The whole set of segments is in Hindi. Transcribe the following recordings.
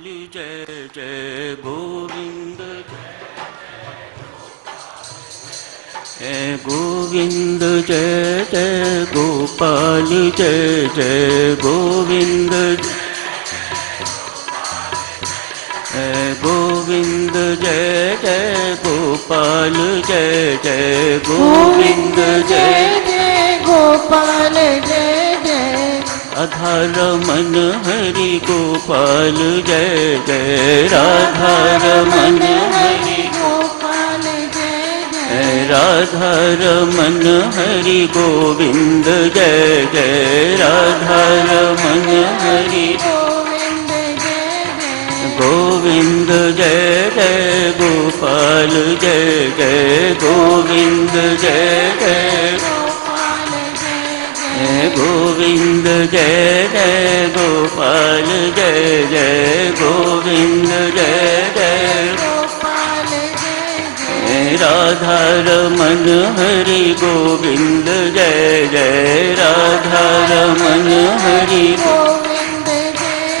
जय जय गोविंद जय गोविंद जय जय गोपाल जय जय गोविंद जय गोविंद जय जय गोपाल जय जय गोविंद जय जय गोपाल जय जय राधा रमन हरि गोपाल जय जय राधा रमन हरि गोपाल जय जय राधा रमन हरि गोविंद जय जय राधा रमन हरि गोविंद जय जय गोविंद जय जय गोपाल जय जय गोविंद जय जय गोविंद जय जय गोपाल जय जय गोविंद जय जय गोपाल जय जय राधा रमन हरि गोविंद जय जय राधा रमन हरि गोविंद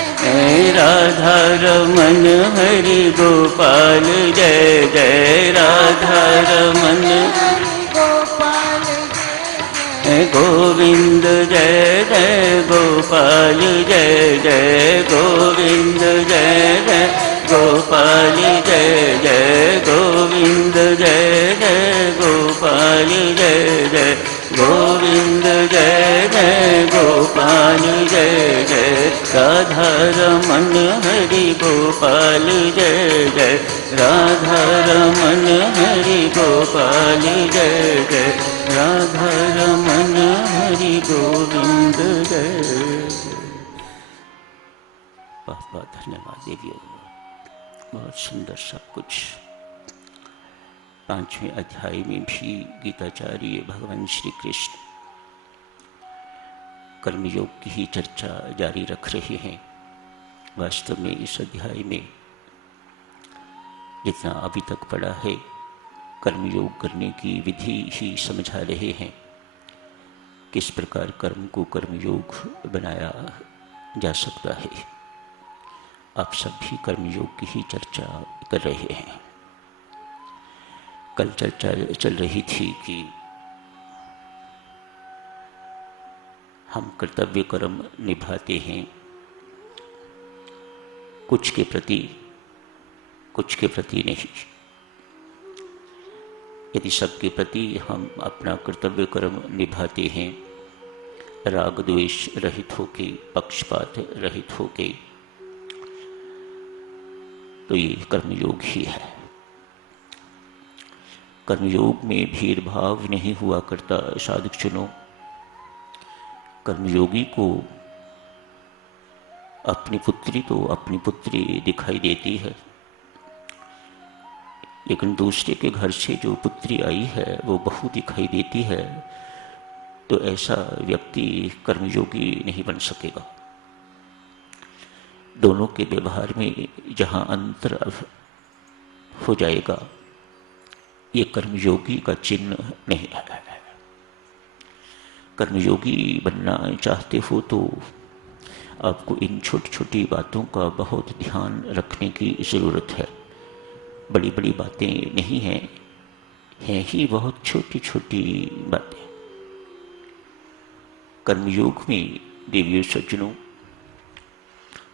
जय राधा रमन हरि गोपाल जय जय राधा रमन गोविंद जय जय गोपाल जय जय गोविंद जय जय गोपाल जय जय गोविंद जय जय गोपाल जय जय गोविंद जय जय गोपाल जय जय राधा रमन हरि गोपाल जय जय राधा रमन हरि गोपाल जय जय राधा रमन हरि गोविंद जय जय। बहुत बहुत धन्यवाद देवियों, बहुत सुंदर सब कुछ। 5वें अध्याय में भी गीताचार्य भगवान श्री कृष्ण कर्मयोग की ही चर्चा जारी रख रहे हैं। वास्तव में इस अध्याय में जितना अभी तक पड़ा है, कर्मयोग करने की विधि ही समझा रहे हैं। किस प्रकार कर्म को कर्मयोग बनाया जा सकता है। आप सब भी कर्मयोग की ही चर्चा कर रहे हैं। कल चर्चा चल रही थी कि हम कर्तव्य कर्म निभाते हैं, कुछ के प्रति नहीं। यदि सबके प्रति हम अपना कर्तव्य कर्म निभाते हैं, राग द्वेष रहित होके, पक्षपात रहित होके, तो ये कर्मयोग ही है। कर्मयोग में भेदभाव नहीं हुआ करता। साधक सुनो, कर्मयोगी को अपनी पुत्री तो अपनी पुत्री दिखाई देती है, लेकिन दूसरे के घर से जो पुत्री आई है वो बहू दिखाई देती है। तो ऐसा व्यक्ति कर्मयोगी नहीं बन सकेगा। दोनों के व्यवहार में जहाँ अंतर हो जाएगा, ये कर्मयोगी का चिन्ह नहीं है। कर्मयोगी बनना चाहते हो तो आपको इन छोटी छोटी बातों का बहुत ध्यान रखने की ज़रूरत है। बड़ी बड़ी बातें नहीं हैं, हैं ही बहुत छोटी छोटी बातें। कर्मयोग में देवियों सज्जनों,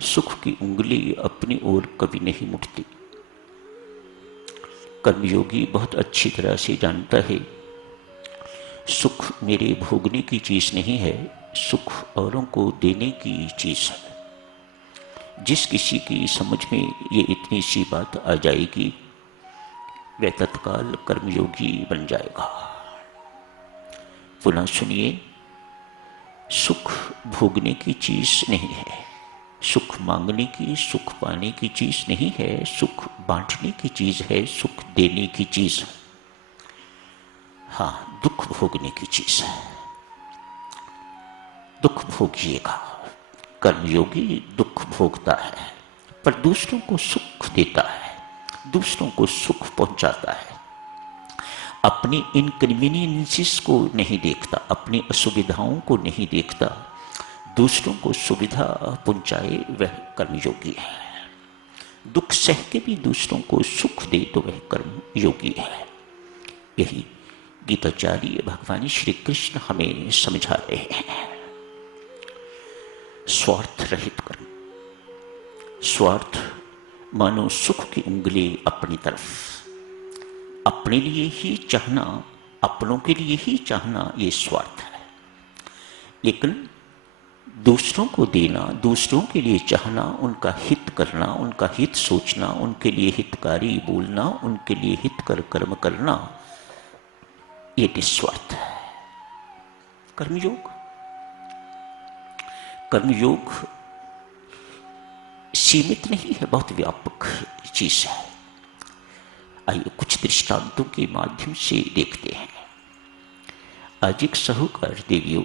सुख की उंगली अपनी ओर कभी नहीं मुड़ती। कर्मयोगी बहुत अच्छी तरह से जानता है, सुख मेरे भोगने की चीज नहीं है, सुख औरों को देने की चीज है। जिस किसी की समझ में ये इतनी सी बात आ जाएगी, वह तत्काल कर्मयोगी बन जाएगा। पुनः सुनिए, सुख भोगने की चीज नहीं है, सुख मांगने की, सुख पाने की चीज नहीं है, सुख बांटने की चीज है, सुख देने की चीज है। हाँ, दुख भोगने की चीज है। दुख भोगिएगा। कर्मयोगी दुख भोगता है, पर दूसरों को सुख देता है, दूसरों को सुख पहुंचाता है। अपनी इनकन्वीनियंसेस को नहीं देखता, अपनी असुविधाओं को नहीं देखता, दूसरों को सुविधा पहुंचाए वह कर्मयोगी है। दुख सह के भी दूसरों को सुख दे तो वह कर्म योगी है। यही गीताचार्य भगवान श्री कृष्ण हमें समझा रहे हैं। स्वार्थ रहित कर्म। स्वार्थ मानो सुख की उंगली अपनी तरफ, अपने लिए ही चाहना, अपनों के लिए ही चाहना, ये स्वार्थ है। लेकिन दूसरों को देना, दूसरों के लिए चाहना, उनका हित करना, उनका हित सोचना, उनके लिए हितकारी बोलना, उनके लिए हितकर कर्म करना, ये निस्वार्थ है। कर्मयोग, कर्मयोग सीमित नहीं है, बहुत व्यापक चीज है। आइए कुछ दृष्टांतों के माध्यम से देखते हैं। आज एक साहूकार देवियों,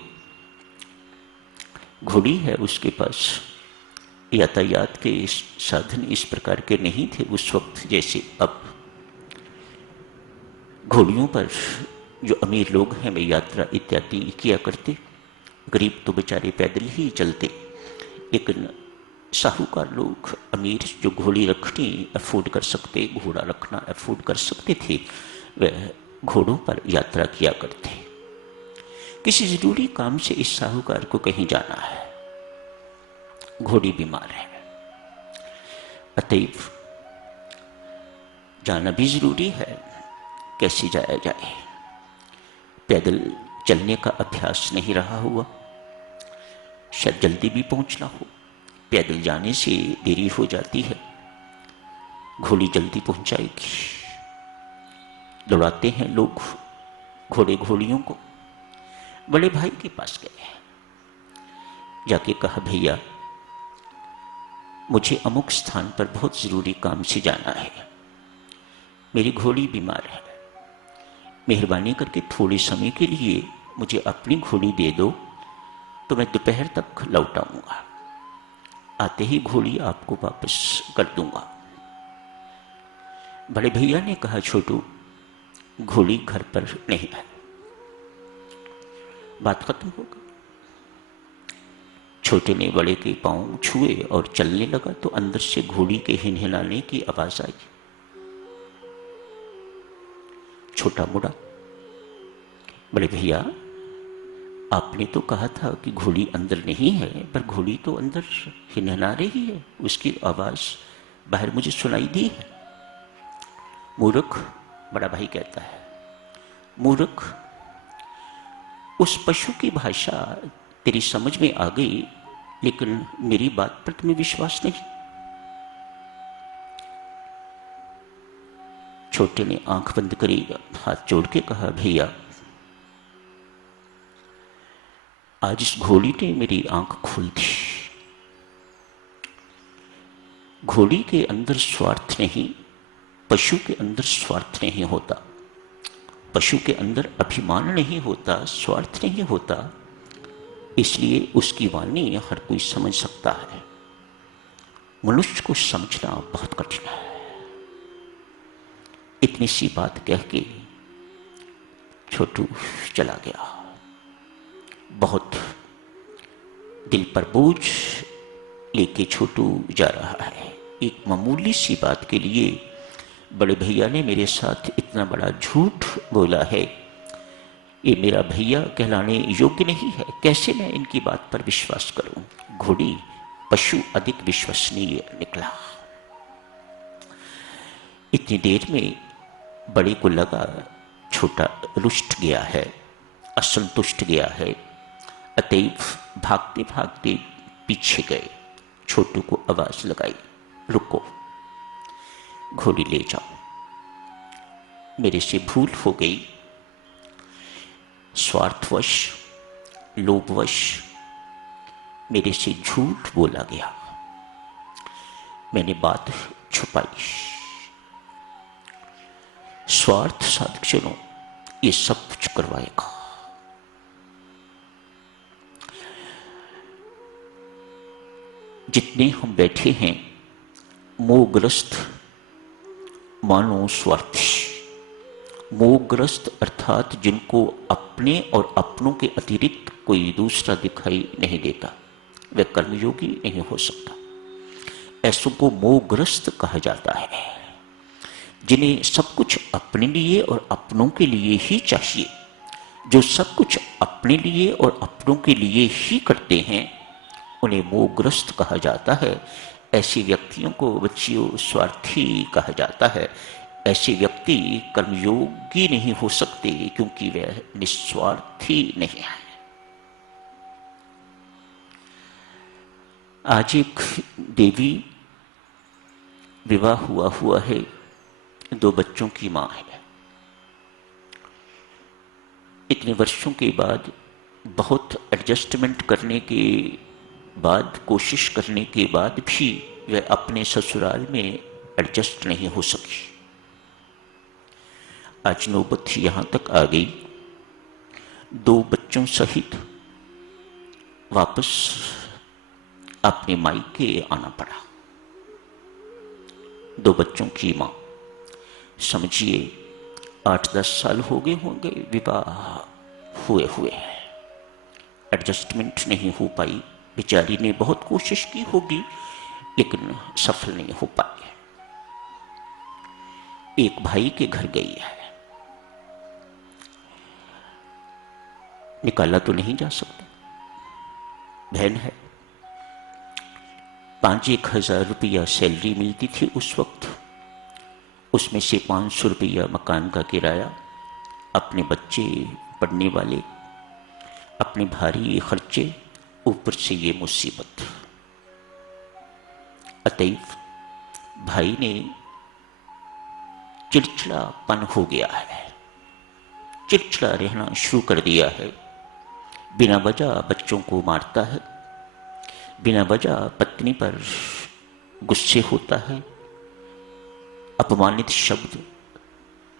घोड़ी है, उसके पास यातायात के साधन इस प्रकार के नहीं थे उस वक्त जैसे अब। घोड़ियों पर जो अमीर लोग हैं वे यात्रा इत्यादि किया करते, गरीब तो बेचारे पैदल ही चलते। लेकिन साहूकार लोग, अमीर जो घोड़ी रखनी अफोर्ड कर सकते, घोड़ा रखना अफोर्ड कर सकते थे, वह घोड़ों पर यात्रा किया करते। किसी जरूरी काम से इस साहूकार को कहीं जाना है, घोड़ी बीमार है, अतएव जाना भी जरूरी है। कैसे जाया जाए? पैदल चलने का अभ्यास नहीं रहा हुआ, शायद जल्दी भी पहुंचना हो, पैदल जाने से देरी हो जाती है, घोड़ी जल्दी पहुंचाएगी। दौड़ाते हैं लोग घोड़े घोड़ियों को। बड़े भाई के पास गए, जाके कहा, भैया मुझे अमुक स्थान पर बहुत जरूरी काम से जाना है, मेरी घोड़ी बीमार है, मेहरबानी करके थोड़े समय के लिए मुझे अपनी घोड़ी दे दो तो मैं दोपहर तक लौट आऊंगा, आते ही घोड़ी आपको वापस कर दूंगा। बड़े भैया ने कहा, छोटू घोड़ी घर पर नहीं है। बात खत्म हो गई। छोटे ने बड़े के पांव छुए और चलने लगा तो अंदर से घोड़ी के हिनहिनाने की आवाज आई। छोटा मुड़ा, बड़े भैया आपने तो कहा था कि घोड़ी अंदर नहीं है, पर घोड़ी तो अंदर हिनहिना रही है, उसकी आवाज बाहर मुझे सुनाई दी है। मूर्ख, बड़ा भाई कहता है, मूर्ख, उस पशु की भाषा तेरी समझ में आ गई, लेकिन मेरी बात पर तुम्हें विश्वास नहीं। छोटे ने आंख बंद करी, हाथ जोड़ के कहा, भैया आज इस घोड़ी ने मेरी आंख खोल दी। घोड़ी के अंदर स्वार्थ नहीं, पशु के अंदर स्वार्थ नहीं होता, पशु के अंदर अभिमान नहीं होता, स्वार्थ नहीं होता, इसलिए उसकी वाणी हर कोई समझ सकता है। मनुष्य को समझना बहुत कठिन है। इतनी सी बात कह के छोटू चला गया। बहुत दिल पर बोझ लेके छोटू जा रहा है। एक मामूली सी बात के लिए बड़े भैया ने मेरे साथ इतना बड़ा झूठ बोला है, ये मेरा भैया कहलाने योग्य नहीं है, कैसे मैं इनकी बात पर विश्वास करूं? घोड़ी पशु अधिक विश्वसनीय निकला। इतनी देर में बड़े को लगा छोटा रुष्ट गया है, असंतुष्ट गया है, अतएव भागते भागते पीछे गए। छोटू को आवाज लगाई, रुको, घोड़ी ले जाओ, मेरे से भूल हो गई, स्वार्थवश लोभवश मेरे से झूठ बोला गया, मैंने बात छुपाई। स्वार्थ साधकों ये सब कुछ करवाएगा। जितने हम बैठे हैं मोहग्रस्त मानो स्वार्थी, मोहग्रस्त अर्थात जिनको अपने और अपनों के अतिरिक्त कोई दूसरा दिखाई नहीं देता, वह कर्मयोगी नहीं हो सकता। ऐसों को मोहग्रस्त कहा जाता है, जिन्हें सब कुछ अपने लिए और अपनों के लिए ही चाहिए। जो सब कुछ अपने लिए और अपनों के लिए ही करते हैं उन्हें मोहग्रस्त कहा जाता है। ऐसे व्यक्तियों को बच्चियों स्वार्थी कहा जाता है। ऐसे व्यक्ति कर्मयोगी नहीं हो सकते क्योंकि वह निस्वार्थी नहीं है। आज एक देवी विवाह हुआ है, 2 बच्चों की मां है। इतने वर्षों के बाद, बहुत एडजस्टमेंट करने के बाद, कोशिश करने के बाद भी वह अपने ससुराल में एडजस्ट नहीं हो सकी। आज नौबत यहां तक आ गई, 2 बच्चों सहित वापस अपने मायके आना पड़ा। 2 बच्चों की मां, समझिए 8-10 साल हो गए होंगे विवाह हुए। एडजस्टमेंट नहीं हो पाई। बेचारी ने बहुत कोशिश की होगी लेकिन सफल नहीं हो पाई। एक भाई के घर गई है, निकाला तो नहीं जा सकता, बहन है। 5-1 हजार रुपया सैलरी मिलती थी उस वक्त, उसमें से 500 रुपया मकान का किराया, अपने बच्चे पढ़ने वाले, अपने भारी खर्चे, ऊपर से ये मुसीबत। अतएव भाई ने चिड़चिड़ापन हो गया है, चिड़चिड़ा रहना शुरू कर दिया है। बिना वजह बच्चों को मारता है, बिना वजह पत्नी पर गुस्से होता है। अपमानित शब्द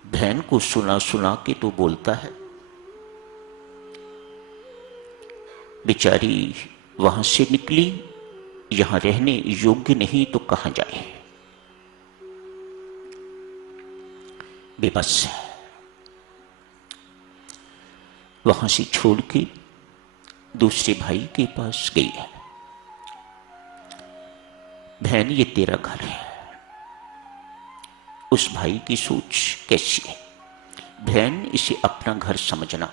बहन को सुना सुना के तो बोलता है। बेचारी वहां से निकली, यहां रहने योग्य नहीं तो कहां जाए, बेबस है। वहां से छोड़ के दूसरे भाई के पास गई है। बहन, ये तेरा घर है। उस भाई की सोच कैसी है? बहन, इसे अपना घर समझना।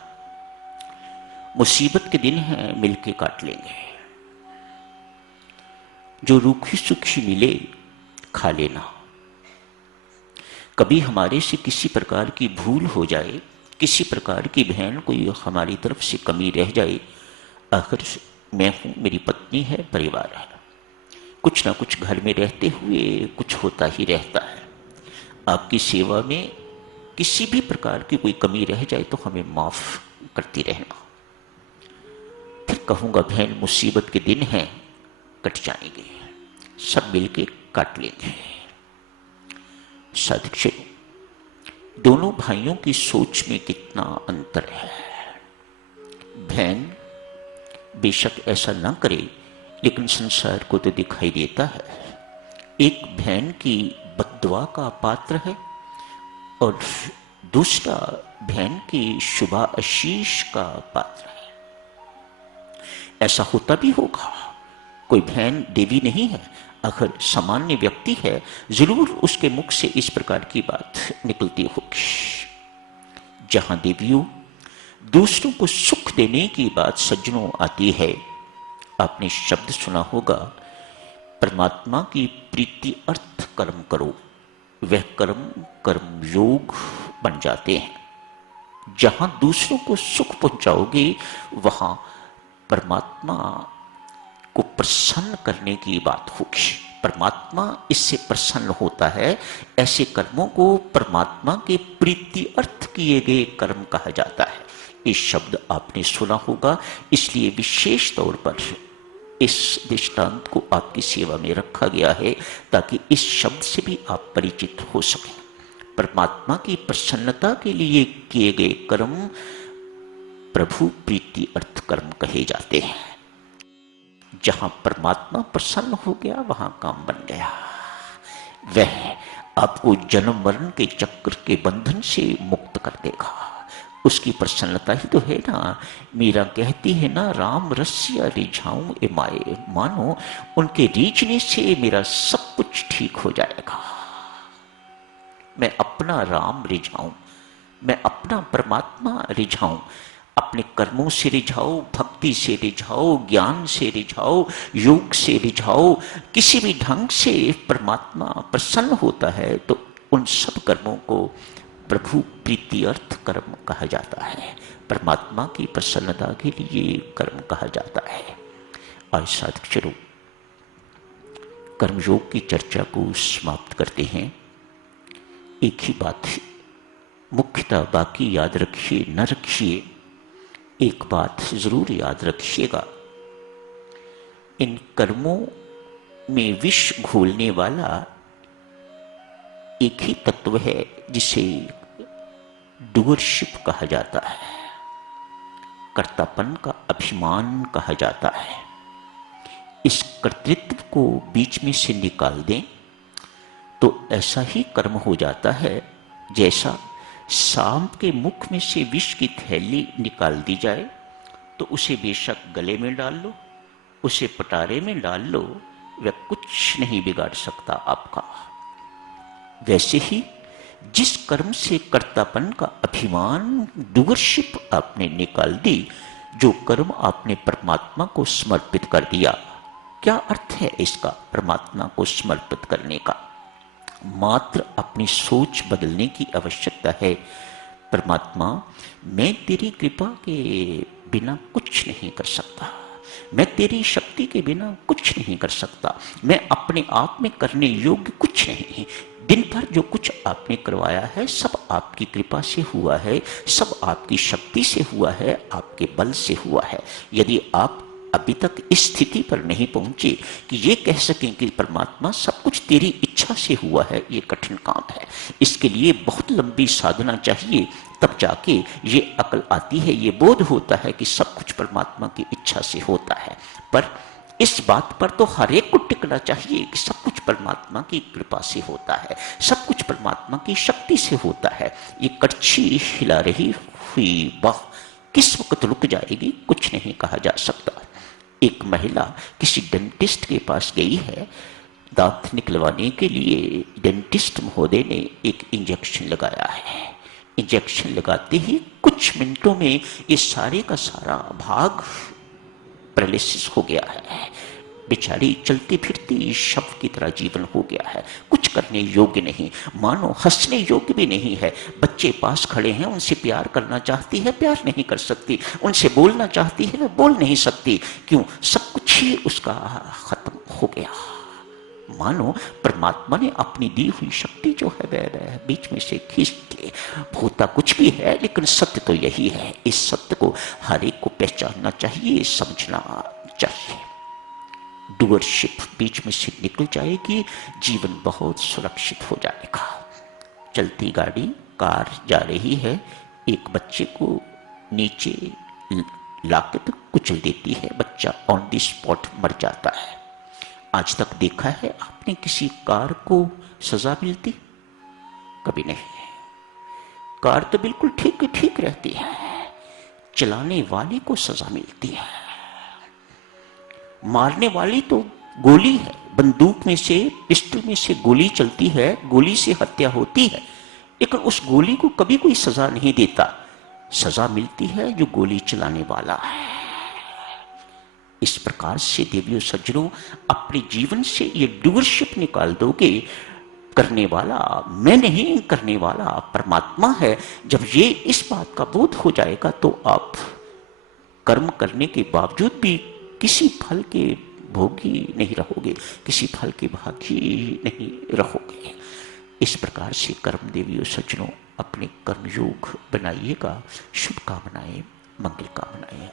मुसीबत के दिन हैं, मिलके काट लेंगे। जो रूखी सूखी मिले खा लेना। कभी हमारे से किसी प्रकार की भूल हो जाए, किसी प्रकार की बहन कोई हमारी तरफ से कमी रह जाए, आखिर मैं हूं, मेरी पत्नी है, परिवार है, कुछ ना कुछ घर में रहते हुए कुछ होता ही रहता है। आपकी सेवा में किसी भी प्रकार की कोई कमी रह जाए तो हमें माफ करती रहना। फिर कहूंगा बहन, मुसीबत के दिन हैं, कट जाएंगे, सब मिलके काट लेंगे। साधक, दोनों भाइयों की सोच में कितना अंतर है। बहन बेशक ऐसा ना करे, लेकिन संसार को तो दिखाई देता है। एक बहन की बद्दुआ का पात्र है और दूसरा बहन की शुभाशीष का पात्र है। ऐसा होता भी होगा। कोई बहन देवी नहीं है, अगर सामान्य व्यक्ति है, जरूर उसके मुख से इस प्रकार की बात निकलती होगी। जहां देवियों दूसरों को सुख देने की बात सज्जनों आती है, आपने शब्द सुना होगा, परमात्मा की प्रीति अर्थ कर्म करो, वह कर्म कर्म योग बन जाते हैं। जहां दूसरों को सुख पहुंचाओगे, वहां परमात्मा को प्रसन्न करने की बात होगी। परमात्मा इससे प्रसन्न होता है। ऐसे कर्मों को परमात्मा के प्रीति अर्थ किए गए कर्म कहा जाता है। ये शब्द आपने सुना होगा, इसलिए विशेष तौर पर इस दृष्टांत को आपकी सेवा में रखा गया है, ताकि इस शब्द से भी आप परिचित हो सकें। परमात्मा की प्रसन्नता के लिए किए गए कर्म प्रभु प्रीति अर्थ कर्म कहे जाते हैं। जहां परमात्मा प्रसन्न हो गया, वहां काम बन गया। वह आपको जन्म मरण के चक्र के बंधन से मुक्त कर देगा। उसकी प्रसन्नता ही तो है ना। मीरा कहती है ना, राम रसिया रिझाऊं ए माए, मानो उनके रीझने से मेरा सब कुछ ठीक हो जाएगा। मैं अपना राम रिझाऊं, मैं अपना परमात्मा रिझाऊं, अपने कर्मों से रिझाओ, भक्ति से रिझाओ, ज्ञान से रिझाओ, योग से रिझाओ, किसी भी ढंग से परमात्मा प्रसन्न होता है तो उन सब कर्मों को प्रभु प्रीति अर्थ कर्म कहा जाता है, परमात्मा की प्रसन्नता के लिए कर्म कहा जाता है। आज साधक चलो कर्मयोग की चर्चा को समाप्त करते हैं। एक ही बात है मुख्यतः, बाकी याद रखिए न रखिए, एक बात जरूर याद रखिएगा, इन कर्मों में विष घोलने वाला एक ही तत्व है जिसे डूअरशिप कहा जाता है, कर्तापन का अभिमान कहा जाता है। इस कर्तृत्व को बीच में से निकाल दें तो ऐसा ही कर्म हो जाता है जैसा सांप के मुख में से विष की थैली निकाल दी जाए तो उसे बेशक गले में डाल लो, उसे पटारे में डाल लो, वह कुछ नहीं बिगाड़ सकता आपका। वैसे ही जिस कर्म से कर्तापन का अभिमान, डूअरशिप आपने निकाल दी, जो कर्म आपने परमात्मा को समर्पित कर दिया, क्या अर्थ है इसका परमात्मा को समर्पित करने का? मात्र अपनी सोच बदलने की आवश्यकता है। परमात्मा, मैं तेरी कृपा के बिना कुछ नहीं कर सकता, मैं तेरी शक्ति के बिना कुछ नहीं कर सकता, मैं अपने आप में करने योग्य कुछ नहीं। दिन भर जो कुछ आपने करवाया है सब आपकी कृपा से हुआ है, सब आपकी शक्ति से हुआ है, आपके बल से हुआ है। यदि आप अभी तक इस स्थिति पर नहीं पहुंचे कि ये कह सकें कि परमात्मा सब कुछ तेरी इच्छा से हुआ है, ये कठिन काम है। इसके लिए बहुत लंबी साधना चाहिए, तब जाके ये अकल आती है, ये बोध होता है कि सब कुछ परमात्मा की इच्छा से होता है। पर इस बात पर तो हर एक को टिकना चाहिए कि सब कुछ परमात्मा की कृपा से होता है, सब कुछ परमात्मा की शक्ति से होता है। ये कड़छी हिला रही हुई वह किस वक्त रुक जाएगी कुछ नहीं कहा जा सकता। एक महिला किसी डेंटिस्ट के पास गई है, दांत निकलवाने के लिए डेंटिस्ट महोदय ने एक इंजेक्शन लगाया है। इंजेक्शन लगाते ही कुछ मिनटों में ये सारे का सारा भाग पैरालिसिस हो गया है। बेचारी चलती फिरती शव की तरह जीवन हो गया है, कुछ करने योग्य नहीं, मानो हंसने योग्य भी नहीं है। बच्चे पास खड़े हैं, उनसे प्यार करना चाहती है, प्यार नहीं कर सकती, उनसे बोलना चाहती है, वह बोल नहीं सकती। क्यों? सब कुछ ही उसका खत्म हो गया। मानो परमात्मा ने अपनी दी हुई शक्ति जो है वह बीच में से खींच के, होता कुछ भी है लेकिन सत्य तो यही है। इस सत्य को हर एक को पहचानना चाहिए, समझना चाहिए। डूअरशिप बीच में से निकल जाएगी, जीवन बहुत सुरक्षित हो जाएगा। चलती गाड़ी, कार जा रही है, एक बच्चे को नीचे लाके तो कुचल देती है, बच्चा ऑन द स्पॉट मर जाता है। आज तक देखा है आपने किसी कार को सजा मिलती? कभी नहीं। कार तो बिल्कुल ठीक ठीक रहती है, चलाने वाले को सजा मिलती है। मारने वाली तो गोली है, बंदूक में से, पिस्टल में से गोली चलती है, गोली से हत्या होती है, लेकिन उस गोली को कभी कोई सजा नहीं देता। सजा मिलती है जो गोली चलाने वाला है। इस प्रकार से देवियों सज्जनों, अपने जीवन ये ये डूअरशिप निकाल दोगे, करने वाला मैं नहीं, करने वाला परमात्मा है। जब ये इस बात का बोध हो जाएगा तो आप कर्म करने के बावजूद भी किसी फल के भोगी नहीं रहोगे, किसी फल के भागी नहीं रहोगे। इस प्रकार से कर्म देवियों सज्जनों अपने कर्मयोग बनाइएगा। शुभकामनाएं, मंगल कामनाएं।